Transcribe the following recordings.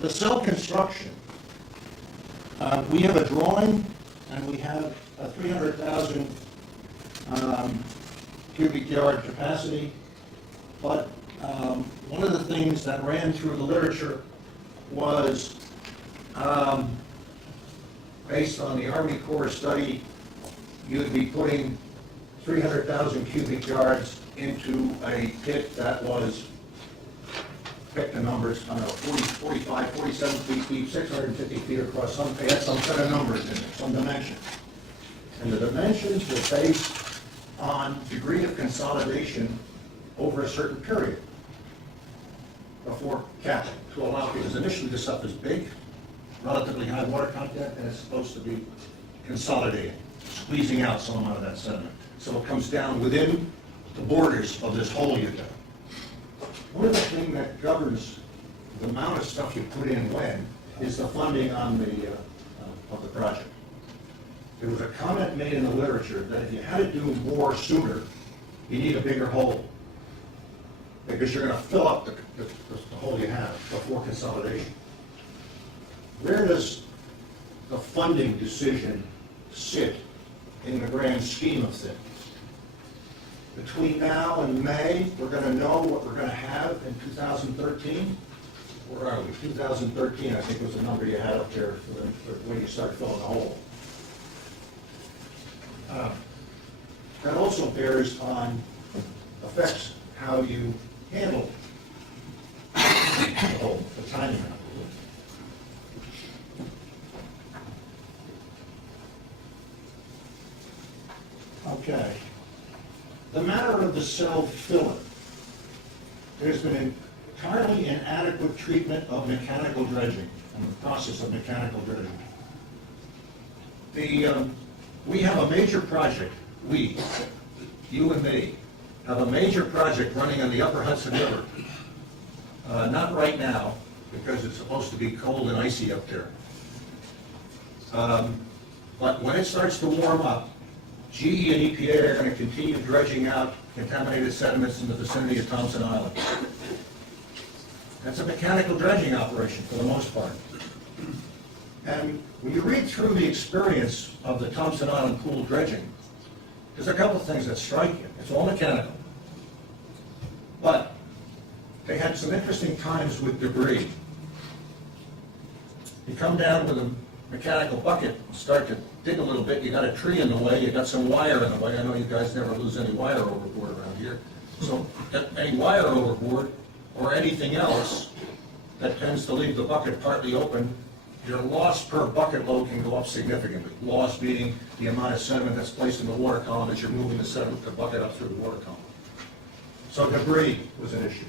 The cell construction, we have a drawing, and we have a 300,000 cubic yard capacity, but one of the things that ran through the literature was based on the Army Corps study, you'd be putting 300,000 cubic yards into a pit that was, pick the numbers, I don't know, 40, 45, 47 feet deep, 650 feet across, it had some set of numbers in it, some dimensions. And the dimensions were based on degree of consolidation over a certain period before capping to allow, because initially this stuff is big, relatively high water content, and it's supposed to be consolidating, squeezing out some amount of that sediment. So it comes down within the borders of this hole you've got. One of the things that governs the amount of stuff you put in when is the funding on the of the project. There was a comment made in the literature that if you had to do more sooner, you need a bigger hole, because you're going to fill up the hole you have before consolidation. Where does the funding decision sit in the grand scheme of things? Between now and May, we're going to know what we're going to have in 2013. Where are we? 2013, I think was the number you had up there for when you start filling the hole. That also bears on, affects how you handle the hole, the timing of it. Okay. The matter of the cell filler. There's been an entirely inadequate treatment of mechanical dredging and the process of mechanical dredging. We have a major project, you and me, have a major project running on the upper Hudson River. Not right now, because it's supposed to be cold and icy up there. But when it starts to warm up, GE and EPA are going to continue dredging out contaminated sediments in the vicinity of Thompson Island. That's a mechanical dredging operation for the most part. And when you read through the experience of the Thompson Island pool dredging, there's a couple of things that strike you. It's all mechanical. But they had some interesting times with debris. You come down with a mechanical bucket and start to dig a little bit, you got a tree in the way, you got some wire in the way. I know you guys never lose any wire overboard around here. So any wire overboard or anything else that tends to leave the bucket partly open, your loss per bucket load can go up significantly. Loss meaning the amount of sediment that's placed in the water column as you're moving the sediment, the bucket up through the water column. So debris was an issue.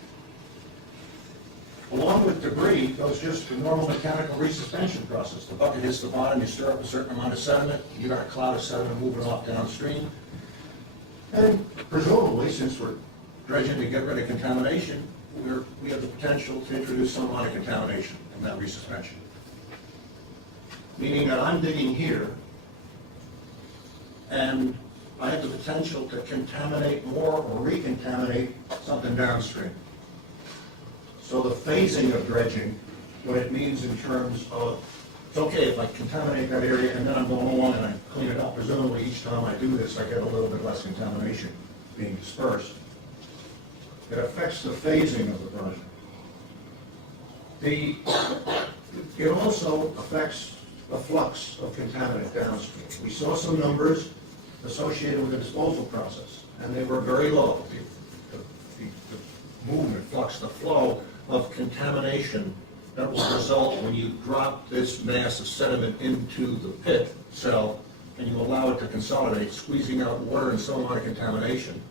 Along with debris goes just the normal mechanical resuspension process. The bucket hits the bottom, you stir up a certain amount of sediment, you got a cloud of sediment moving off downstream. And presumably, since we're dredging to get rid of contamination, we have the potential to introduce some amount of contamination in that resuspension. Meaning that I'm digging here, and I have the potential to contaminate more or recontaminate something downstream. So the phasing of dredging, what it means in terms of, it's okay if I contaminate that area and then I'm going along and I clean it up. Presumably each time I do this, I get a little bit less contamination being dispersed. It affects the phasing of the project. It also affects the flux of contaminant downstream. We saw some numbers associated with the disposal process, and they were very low. The movement, flux, the flow of contamination that will result when you drop this mass of sediment into the pit cell and you allow it to consolidate, squeezing out water and some amount of contamination.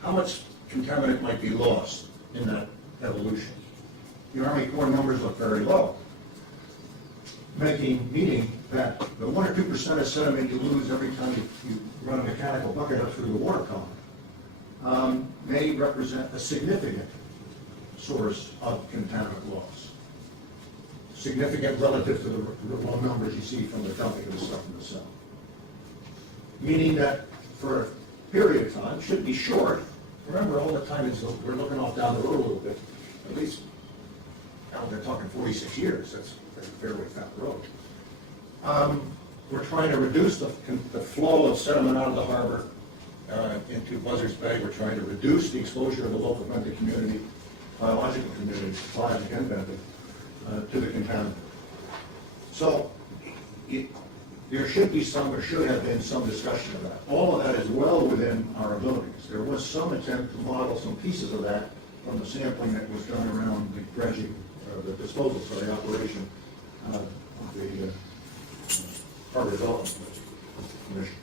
How much contaminant might be lost in that evolution? The Army Corps numbers look very low, meaning that the 1 or 2% of sediment you lose every time you run a mechanical bucket up through the water column may represent a significant source of contaminant loss. Significant relative to the low numbers you see from the dumping of the stuff in the cell. Meaning that for a period of time, should be short. Remember, all the time we're looking off down the road a little bit. At least Now they're talking 46 years, that's a fair ways down the road. We're trying to reduce the flow of sediment out of the harbor into Buzzards Bay. We're trying to reduce the exposure of the local benefit community, biological community, biologic and benefit, to the contaminant. So there should be some, or should have been some discussion of that. All of that is well within our abilities. There was some attempt to model some pieces of that from the sampling that was done around the dredging, the disposal, sorry, operation of the Harbor Development Commission.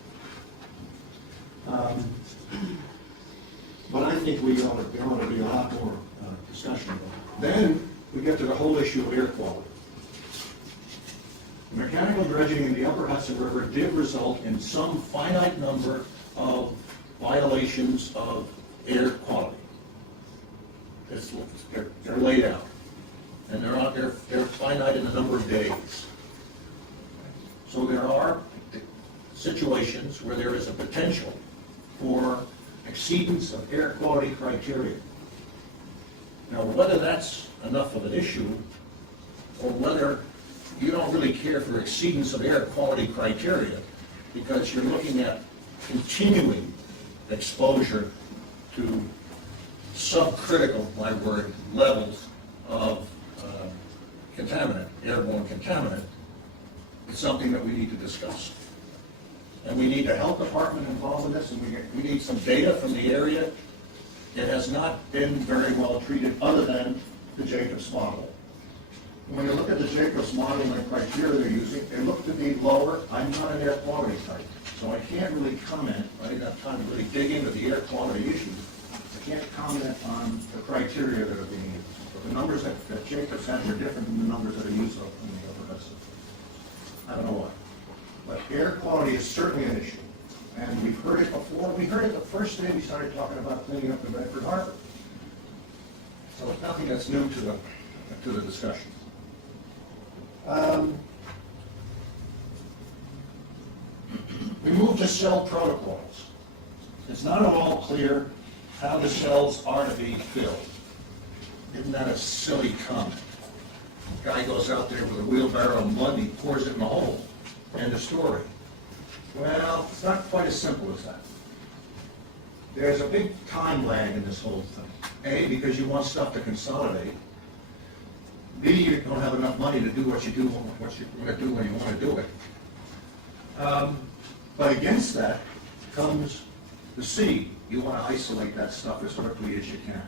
But I think there ought to be a lot more discussion about it. Then we get to the whole issue of air quality. The mechanical dredging in the upper Hudson River did result in some finite number of violations of air quality. They're laid out, and they're finite in a number of days. So there are situations where there is a potential for exceedance of air quality criteria. Now, whether that's enough of an issue, or whether you don't really care for exceedance of air quality criteria, because you're looking at continuing exposure to subcritical, my word, levels of contaminant, airborne contaminant, it's something that we need to discuss. And we need the health department involved in this, and we need some data from the area. It has not been very well treated other than the Jacobs model. When you look at the Jacobs model and the criteria they're using, they look to be lower. I'm not an air quality type, so I can't really comment. I didn't have time to really dig into the air quality issues. I can't comment on the criteria that are being used. But the numbers that Jacobs had were different than the numbers that are used in the upper Hudson. I don't know why. But air quality is certainly an issue. And we've heard it before. We heard it the first day we started talking about cleaning up the Bedford Harbor. So it's nothing that's new to the discussion. We moved to cell protocols. It's not at all clear how the cells are to be filled. Isn't that a silly comment? Guy goes out there with a wheelbarrow of mud, he pours it in the hole. End of story. Well, it's not quite as simple as that. There's a big time lag in this whole thing. A, because you want stuff to consolidate. B, you don't have enough money to do what you want to do when you want to do it. But against that comes the C. You want to isolate that stuff as quickly as you can.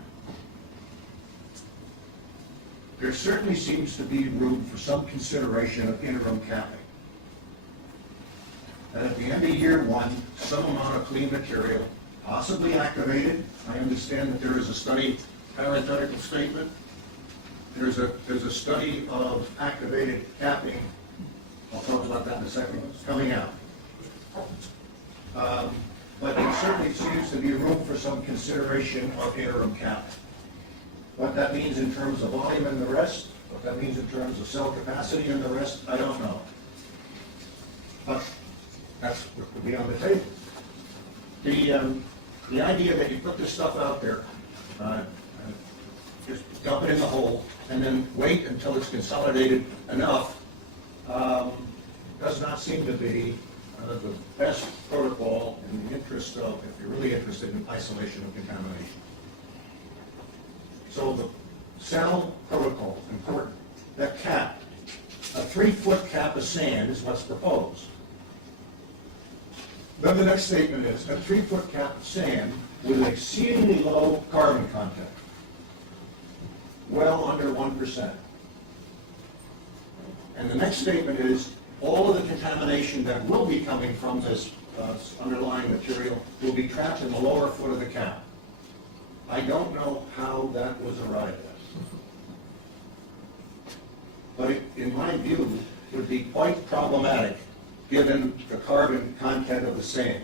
There certainly seems to be room for some consideration of interim capping. And at the end of year one, some amount of clean material, possibly activated. I understand that there is a study, parenthetical statement. There's a study of activated capping. I'll talk about that in a second. It's coming out. But there certainly seems to be room for some consideration of interim capping. What that means in terms of volume and the rest, what that means in terms of cell capacity and the rest, I don't know. But that's what would be on the table. The idea that you put this stuff out there, just dump it in the hole, and then wait until it's consolidated enough, does not seem to be the best protocol in the interest of, if you're really interested in isolation of contamination. So the cell protocol, important. That cap, a 3-foot cap of sand is what's proposed. Then the next statement is a 3-foot cap of sand with an exceedingly low carbon content, well under 1%. And the next statement is all of the contamination that will be coming from this underlying material will be trapped in the lower foot of the cap. I don't know how that was arrived at. But it, in my view, would be quite problematic given the carbon content of the sand.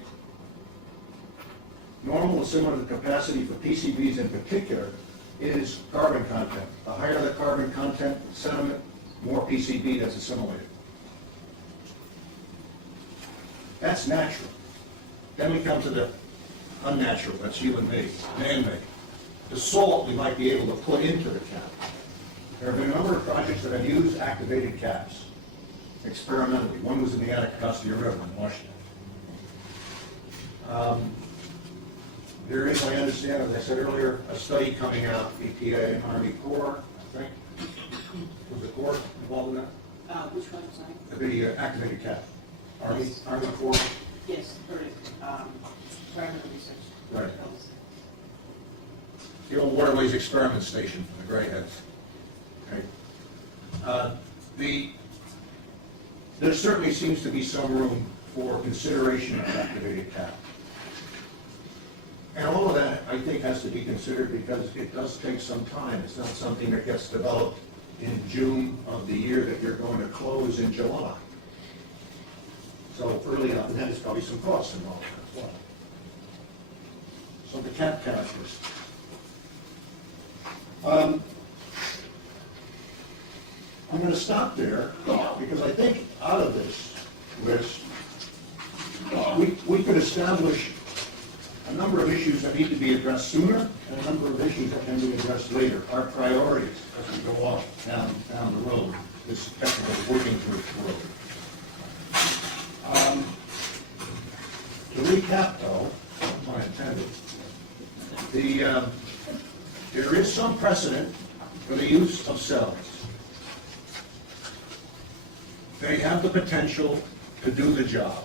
Normal assimilative capacity for PCBs in particular is carbon content. The higher the carbon content of sediment, more PCB that's assimilated. That's natural. Then we come to the unnatural, that's human-made, man-made. The salt we might be able to put into the cap. There have been a number of projects that have used activated caps experimentally. One was in the Anacostia River in Washington. There is, I understand, as I said earlier, a study coming out, EPA and Army Corps, I think. Was the Corps involved in that? Which one, sorry? The activated cap. Army, Yes. Army Corps? Yes, correct. Environmental research. Right. The old Waterways Experiment Station for the Greyheads. Okay. There certainly seems to be some room for consideration of activated cap. And all of that, I think, has to be considered because it does take some time. It's not something that gets developed in June of the year that you're going to close in July. So early on, and there's probably some costs involved as well. So the cap characteristics. I'm going to stop there because I think out of this list, we could establish a number of issues that need to be addressed sooner and a number of issues that can be addressed later. Our priorities as we go off down the road, this technical working group road. To recap though, pun intended, there is some precedent for the use of cells. They have the potential to do the job.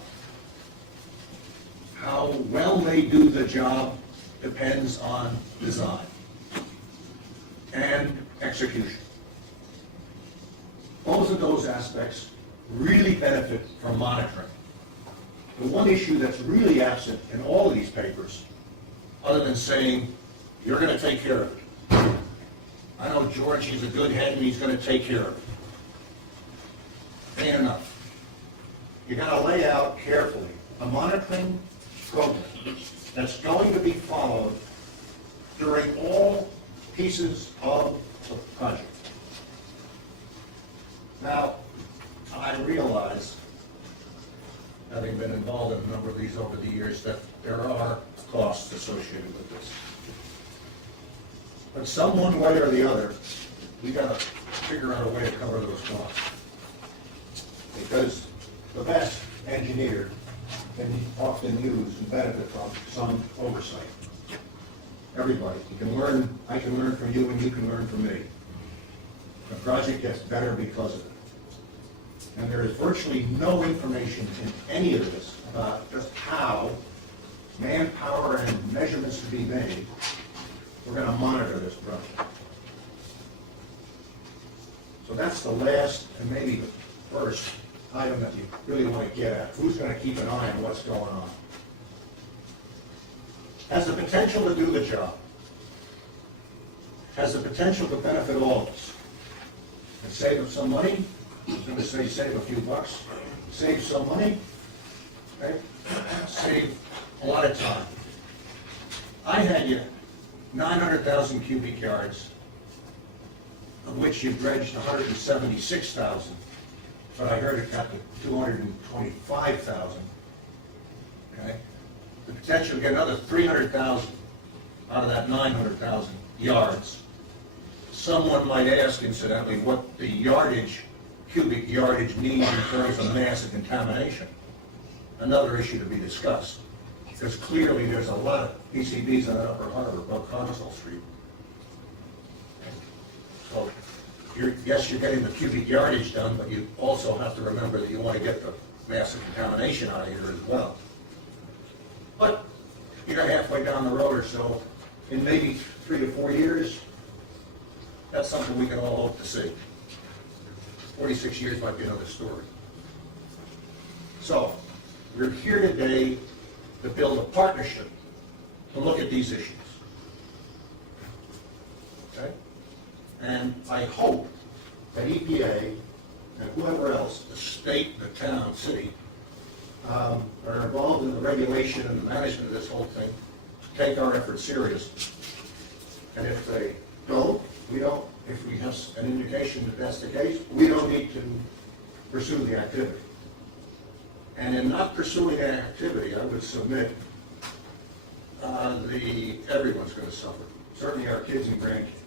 How well they do the job depends on design and execution. Both of those aspects really benefit from monitoring. The one issue that's really absent in all of these papers, other than saying, you're going to take care of it. I know George, he's a good head and he's going to take care of it. Ain't enough. You got to lay out carefully a monitoring program that's going to be followed during all pieces of the project. Now, I realize, having been involved in a number of these over the years, that there are costs associated with this. But some one way or the other, we got to figure out a way to cover those costs. Because the best engineer can often use and benefit from some oversight. Everybody, you can learn, I can learn from you and you can learn from me. The project gets better because of it. And there is virtually no information in any of this about just how manpower and measurements to be made. We're going to monitor this project. So that's the last and maybe the first item that you really want to get at. Who's going to keep an eye on what's going on? Has the potential to do the job. Has the potential to benefit all of us. And save us some money. I was going to say save a few bucks. Save some money. Okay? Save a lot of time. I had you 900,000 cubic yards, of which you dredged 176,000. But I heard it got to 225,000. Okay? The potential to get another 300,000 out of that 900,000 yards. Someone might ask, incidentally, what the yardage, cubic yardage means in terms of mass of contamination. Another issue to be discussed. Because clearly there's a lot of PCBs on Upper Harbor above Consul Street. So, yes, you're getting the cubic yardage done, but you also have to remember that you want to get the mass of contamination out of here as well. But you're halfway down the road or so, in maybe 3 to 4 years, that's something we can all hope to see. 46 years might be another story. So, we're here today to build a partnership to look at these issues. Okay? And I hope that EPA and whoever else, the state, the town, city, are involved in the regulation and the management of this whole thing, take our efforts serious. And if they don't, if we have an indication that that's the case, we don't need to pursue the activity. And in not pursuing that activity, I would submit everyone's going to suffer. Certainly our kids and grandkids.